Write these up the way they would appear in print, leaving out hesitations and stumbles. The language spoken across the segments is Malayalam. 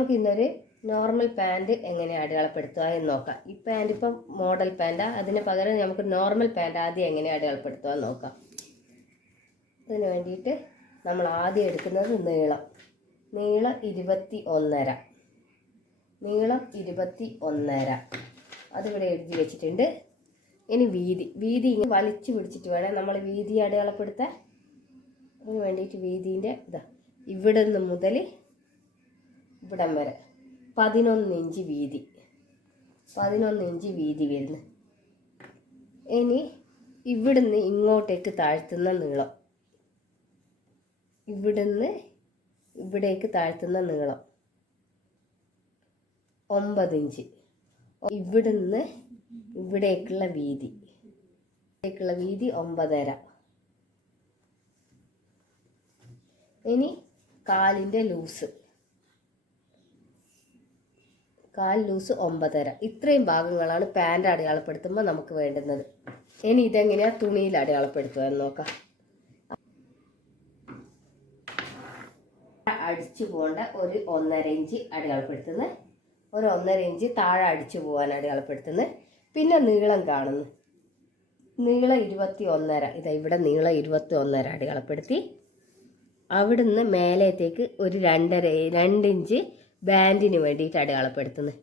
നമുക്ക് ഇന്നൊരു നോർമൽ പാൻറ് എങ്ങനെ അടയാളപ്പെടുത്തുക എന്ന് നോക്കാം. ഈ പാൻറ് ഇപ്പം മോഡൽ പാൻറ്റാണ്, അതിന് പകരം നമുക്ക് നോർമൽ പാൻറ് ആദ്യം എങ്ങനെ അടയാളപ്പെടുത്തുക എന്ന് നോക്കാം. അതിന് വേണ്ടിയിട്ട് നമ്മൾ ആദ്യം എടുക്കുന്നത് നീളം 21.5, നീളം 21.5 അതിവിടെ എഴുതി വെച്ചിട്ടുണ്ട്. ഇനി വീതി ഇങ്ങനെ വലിച്ചു പിടിച്ചിട്ട് വേണം നമ്മൾ വീതി അടയാളപ്പെടുത്താൻ. അതിന് വേണ്ടിയിട്ട് വീതിൻ്റെ ഇവിടെ നിന്ന് മുതൽ ഇവിടം വരെ 11 ഇഞ്ച് വീതി, 11 ഇഞ്ച് വീതി വരുന്നു. ഇനി ഇവിടുന്ന് ഇങ്ങോട്ടേക്ക് താഴ്ത്തുന്ന നീളം, ഇവിടുന്ന് ഇവിടേക്ക് താഴ്ത്തുന്ന നീളം 9 ഇഞ്ച്. ഇവിടുന്ന് ഇവിടേക്കുള്ള വീതി 9.5. ഇനി കാലിൻ്റെ ലൂസ് 9.5. ഇത്രയും ഭാഗങ്ങളാണ് പാൻറ് അടയാളപ്പെടുത്തുമ്പോൾ നമുക്ക് വേണ്ടുന്നത്. ഇനി ഇതെങ്ങനെയാണ് തുണിയിൽ അടയാളപ്പെടുത്തുക എന്ന് നോക്കാം. അടിച്ചു പോകേണ്ട ഒരു 1.5 ഇഞ്ച് അടയാളപ്പെടുത്തുന്നത്, ഒരു 1.5 ഇഞ്ച് താഴെ അടിച്ചു പോകാൻ അടയാളപ്പെടുത്തുന്നത്. പിന്നെ നീളം കാണുന്നു, നീളം 21.5. ഇവിടെ നീളം 21.5 അടയാളപ്പെടുത്തി. അവിടുന്ന് മേലേത്തേക്ക് ഒരു 2 ഇഞ്ച് ബാൻഡിന് വേണ്ടിയിട്ട് അടയാളപ്പെടുത്തുന്നത്.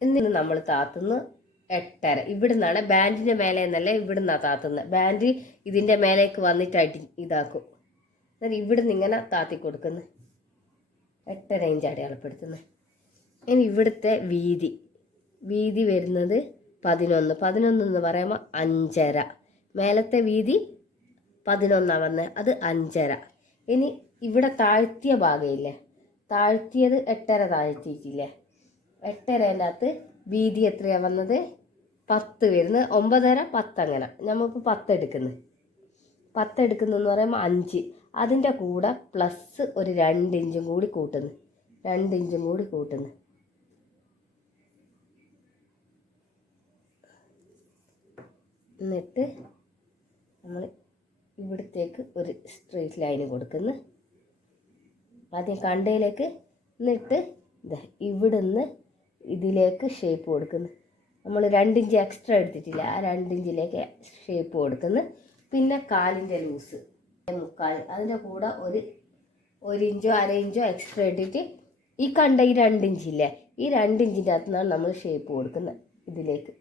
എന്നിട്ട് നമ്മൾ താത്തുന്നു 8.5. ഇവിടുന്നാണ് ബാൻഡിൻ്റെ മേലെ എന്നല്ല, ഇവിടുന്നാണ് താത്തുന്നത്. ബാൻഡ് ഇതിൻ്റെ മേലേക്ക് വന്നിട്ട് ഇതാക്കും. എന്നിട്ട് ഇവിടുന്ന് ഇങ്ങനെ താത്തി കൊടുക്കുന്നു, 8.5 ഇഞ്ച് അടയാളപ്പെടുത്തുന്നത്. ഇനി ഇവിടുത്തെ വീതി വരുന്നത് 11 എന്ന് പറയുമ്പോൾ 5.5. മേലത്തെ വീതി 11 വന്നത്, അത് 5.5. ഇനി ഇവിടെ താഴ്ത്തിയ ഭാഗമില്ലേ, താഴ്ത്തിയത് 8.5 താഴ്ത്തിയിട്ടില്ലേ, 8.5ൻ്റെ അകത്ത് വീതി എത്രയാണ് വന്നത്, 10 വരുന്നത്. 9.5 10 അങ്ങനെ നമ്മളിപ്പോൾ 10 എടുക്കുന്നു. 10 എടുക്കുന്നതെന്ന് പറയുമ്പോൾ 5. അതിൻ്റെ കൂടെ പ്ലസ് ഒരു 2 ഇഞ്ചും കൂടി കൂട്ടുന്നു, 2 ഇഞ്ചും കൂടി കൂട്ടുന്നു. എന്നിട്ട് നമ്മൾ ഇവിടത്തേക്ക് ഒരു സ്ട്രെയിറ്റ് ലൈന് കൊടുക്കുന്നു, ആദ്യം കണ്ടയിലേക്ക്. എന്നിട്ട് ഇവിടുന്ന് ഇതിലേക്ക് ഷേപ്പ് കൊടുക്കുന്നു. നമ്മൾ 2 ഇഞ്ച് എക്സ്ട്രാ എടുത്തിട്ടില്ല, ആ 2 ഇഞ്ചിലേക്ക് ഷേപ്പ് കൊടുക്കുന്നു. പിന്നെ കാലിൻ്റെ ലൂസ് 3/4, അതിൻ്റെ കൂടെ ഒരു ഇഞ്ചോ 1/2 ഇഞ്ചോ എക്സ്ട്രാ ഇട്ടിട്ട് ഈ 2 ഇഞ്ചില്ലേ, ഈ 2 ഇഞ്ചിൻ്റെ അകത്തുനിന്നാണ് നമ്മൾ ഷേപ്പ് കൊടുക്കുന്നത് ഇതിലേക്ക്.